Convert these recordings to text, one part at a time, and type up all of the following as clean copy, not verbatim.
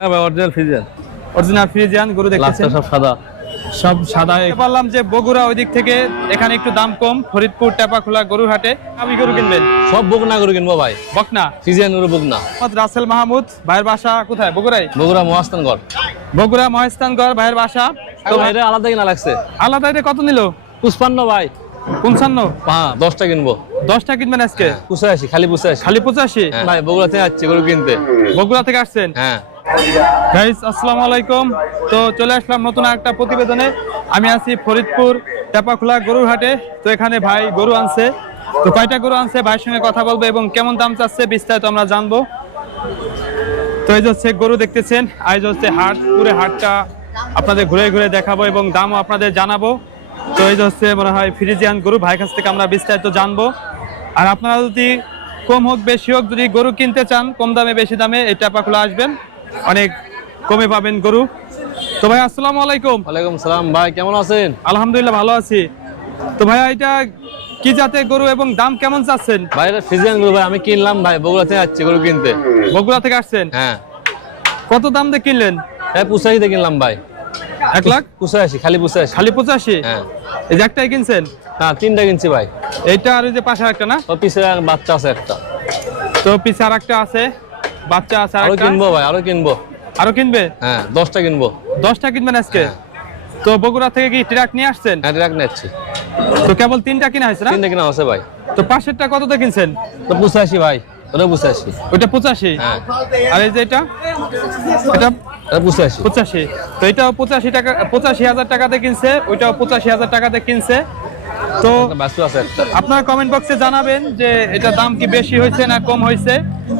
হ্যাঁ ভাই, original Friesian. Original Friesian গরু দেখতেছেন, সব সাদা। সব সাদা। বললাম যে বগুড়া ওই দিক থেকে এখানে একটু দাম কম, ফরিদপুর টেপাখোলা গরুর হাটে আমি গরু কিনবেন। সব বকনা গরু কিনবো ভাই, বকনা ফ্রিজিয়ান গরু বকনা। রাসেল মাহমুদ ভাইয়ের বাসা কোথায়? বগুড়ায়। বগুড়া মহাস্থানগড়। বগুড়া মহেস্থানগড় ভাইয়ের বাসা। তো ভাই এটা আলাদা কিনা লাগছে। আলাদা এটা কত নিল? 55 ভাই। 55? হ্যাঁ 10টা কিনবো। 10টা কিনবেন আজকে? 85, খালি 85। খালি 85? ভাই বগুড়া থেকে আসছি গরু কিনতে। বগুড়া থেকে আসছেন? হ্যাঁ। গাইস আসসালামু আলাইকুম। তো চলে আসলাম নতুন একটা প্রতিবেদনে। আমি আছি ফরিদপুর টেপাখোলা গরুর হাটে। তো এখানে ভাই গরু আনছে। তো কয়টা গরু আনছে ভাইয়ের সঙ্গে কথা বলবো এবং কেমন দাম চাচ্ছে বিস্তারিত আমরা জানবো। তো এই যে হচ্ছে গরু দেখতেছেন, আজ হচ্ছে হাট, পুরো হাটটা আপনাদের ঘুরে ঘুরে দেখাবো এবং দামও আপনাদের জানাবো। তো এই যে হচ্ছে মনে হয় ফ্রিজিয়ান গরু, ভাইয়ের কাছ থেকে আমরা বিস্তারিত জানবো। আর আপনারা যদি কম হোক বেশি হোক যদি গরু কিনতে চান, কম দামে বেশি দামে এই টেপাখোলা আসবেন, অনেক কমে পাবেন গরু। তো ভাই আসসালামু আলাইকুম। ওয়ালাইকুম সালাম ভাই, কেমন আছেন? আলহামদুলিল্লাহ ভালো আছি। তো ভাই এটা কি জাতের গরু এবং দাম কেমন চাচ্ছেন? ভাই এটা ফ্রিজিয়ান গরু ভাই, আমি কিনলাম ভাই, বগুড়া থেকে আসছি গরু কিনতে। বগুড়া থেকে আসছেন? হ্যাঁ। কত দাম দিয়ে কিনলেন? 85 দিয়ে কিনলাম ভাই। 1 লাখ 85, খালি 85। খালি 85? হ্যাঁ। এই যে একটাই কিনছেন? হ্যাঁ 3টা কিনছি ভাই। এইটা আর ওই যে পাশে একটা না? ও পিছে বাচ্চা আছে একটা। তো পিছে আর একটা আছে, বাচ্চা আছে আরো আরেকটা। কিনবো ভাই, আরো কিনবো। আরো কিনবে? হ্যাঁ 10টা কিনবো। 10টা কিনবেন আজকে? হ্যাঁ। তো বগুড়া থেকে কি ট্রাক নিয়ে আসছেন? হ্যাঁ ট্রাক নিচ্ছি। তো কেবল 3টা কিনা হয়েছে না? 3টা কিনা আছে ভাই। তো পাশেরটা কত দিয়ে কিনছেন? তো 85 ভাই, ওটা 85। ওইটা 85? হ্যাঁ। আর এই যে এটা? এটা এটা 85। 85? তো এটাও 85 টাকা, 85,000 টাকাতে কিনছে, ওইটাও 85,000 টাকাতে কিনছে। তো বাসু আছে একটা। আপনারা কমেন্ট বক্সে জানাবেন যে এটা দাম কি বেশি হয়েছে না কম হয়েছে।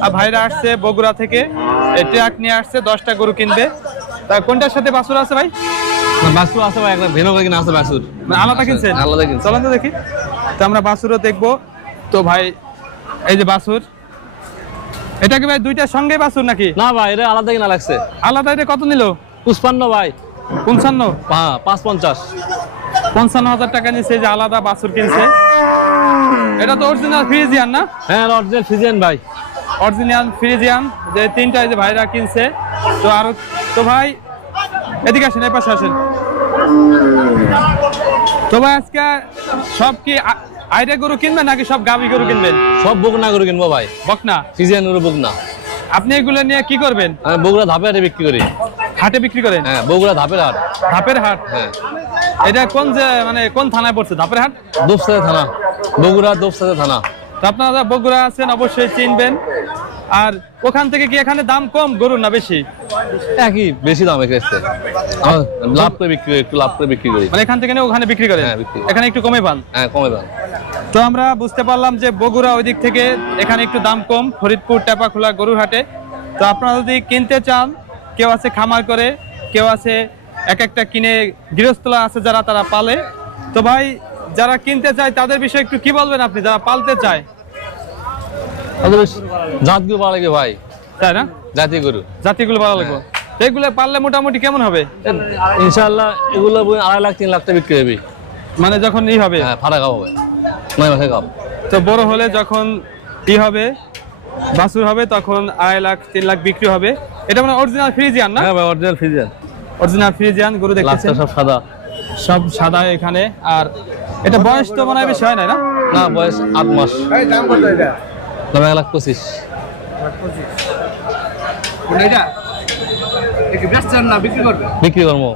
আর ভাইরা আসছে বগুড়া থেকে, ট্রাক নিয়ে আসছে, 10টা গরু কিনবে। তা কোনটার সাথে বাছুর আছে ভাই? বাসু আছে ভাই, একটা ভেনো কিনা আছে বাসুর। মানে আলাদা কিনছেন? আলাদা কিনছি। চলেন তো দেখি। তো আমরা বাছুরও দেখবো। তো ভাই এই যে বাছুর, এটা কি ভাই দুইটার সঙ্গে বাছুর নাকি? না ভাই, এটা আলাদা কিনা লাগছে। আলাদা? এটা কত নিল? 55 ভাই। 55? হ্যাঁ 550। 55,000 টাকা নিচ্ছে, যে আলাদা বাছুর কিনছে। এটা তো অরিজিনাল ফ্রিজিয়ান না? হ্যাঁ অরিজিনাল ফ্রিজিয়ান ভাই। অরিজিনাল ফ্রিজিয়ান, যে 3টা এই যে ভাইরা কিনছে। তো আরো, তো ভাই এদিকে আসেন, এই পাশে আসেন। তো ভাই আজকে সব কি আইডে গরু কিনবেন নাকি সব গাভী গরু কিনবেন? সব বকনা গরু কিনবো ভাই, বকনা? ফ্রিজিয়ান গরু বকনা। আপনি এগুলো নিয়ে কি করবেন? আমি বগুড়া ধাপে হাটে বিক্রি করি। হাটে বিক্রি করেন? হ্যাঁ বগুড়া ধাপের হাট। ধাপের হাট? হ্যাঁ। এটা কোন যে মানে কোন থানায় পড়ছে ধাপের হাট? দোপসাতে থানা, বগুড়া দোপসাতে থানা। তো আপনারা বগুড়া আছেন অবশ্যই চিনবেন। আর ওখান থেকে কি এখানে দাম কম গরু না বেশি? একই, বেশি দামে কিনছে। আমার লাভ করে বিক্রি করি, একটু লাভ করে বিক্রি করি। মানে এখান থেকে নিয়ে ওখানে বিক্রি করেন? হ্যাঁ, বিক্রি করি। এখানে একটু কমে পান? হ্যাঁ কমে দাম। তো আমরা বুঝতে পারলাম যে বগুড়া ওই দিক থেকে এখানে একটু দাম কম, ফরিদপুর টেপাখোলা গরুর হাটে। তো আপনারা যদি কিনতে চান, কেউ আছে খামার করে, কেউ আছে এক একটা কিনে, গৃহস্থলা আছে যারা, তারা পালে। তো ভাই যারা কিনতে চায় তাদের বিষয়ে একটু কি বলবেন আপনি, যারা পালতে চায়? জাত গরু ভালো লাগে ভাই। তাই না? জাতি গরু। জাতিগুলো ভালো লাগবে। তো এগুলো পারলে মোটামুটি কেমন হবে? ইনশাআল্লাহ এগুলো 2.5 লাখ 3 লাখ টাকা বিক্রি হবে। মানে যখন ই হবে? হ্যাঁ ফাড়া খাবো ভাই, 9 মাসে খাবো। তো বড় হলে যখন ই হবে, বাছুর হবে, তখন 2.5 লাখ 3 লাখ বিক্রি হবে। এটা মানে অরিজিনাল ফ্রিজিয়ান না? হ্যাঁ ভাই অরিজিনাল ফ্রিজিয়ান। অরিজিনাল ফ্রিজিয়ান গরু দেখতেছেন, সব সাদা। সব সাদা এখানে। আর এটা বয়স তো মনে হয় বেশি হয় না? না বয়স 8 মাস। দাম কত এটা? 1,25,000। এটা কি বেচছেন না বিক্রি করবেন? বিক্রি করবো।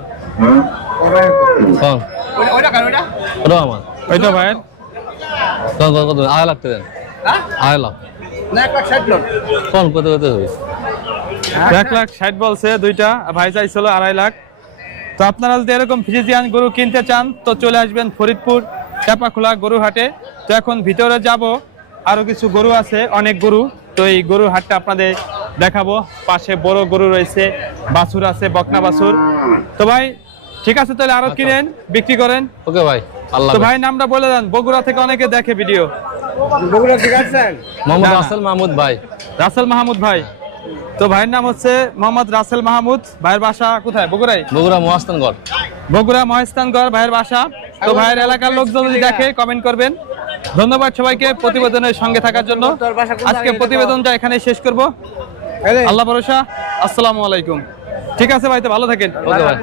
ওইটা কার ওইটা? ওটা আমার। ওইটা ভাইয়ের? কত 2.5 লাখ টাকা দেন। হ্যাঁ? 2.5 লাখ। না 1,60,000 লোন। কোন কত কত হবে? 1,60,000 বলছে দুইটা, ভাই চাইছিল 2.5 লাখ। তো আপনারা যদি এরকম ফ্রিজিয়ান গরু কিনতে চান তো চলে আসবেন ফরিদপুর টেপাখোলা গরু হাটে। তো এখন ভিতরে যাব, আরো কিছু গরু আছে, অনেক গরু। তো এই গরু হাটটা আপনাদের দেখাবো। পাশে বড় গরু রয়েছে, বাছুর আছে, বকনা বাছুর। তো ভাই ঠিক আছে, তাহলে আরো কিনেন, বিক্রি করেন। ওকে ভাই, আল্লাহ। তো ভাই নামটা বলে দেন, বগুড়া থেকে অনেকে দেখে ভিডিও। বগুড়া ঠিক আছেন? মোহাম্মদ না, না। রাসেল মাহমুদ ভাই। রাসেল মাহমুদ ভাই। তো ভাইয়ের নাম হচ্ছে মোহাম্মদ রাসেল মাহমুদ। ভাইয়ের বাসা কোথায়? বগুড়ায়? বগুড়া মহাস্থানগড়। বগুড়া মহেস্থানগড় ভাইয়ের বাসা। তো ভাইয়ের এলাকার লোকজন যদি দেখে কমেন্ট করবেন। ধন্যবাদ সবাইকে প্রতিবেদনের সঙ্গে থাকার জন্য। আজকে প্রতিবেদনটা এখানে শেষ করব। আল্লাহ ভরসা। আসসালামু আলাইকুম। ঠিক আছে ভাই, তো ভালো থাকেন। ওকে ভাই।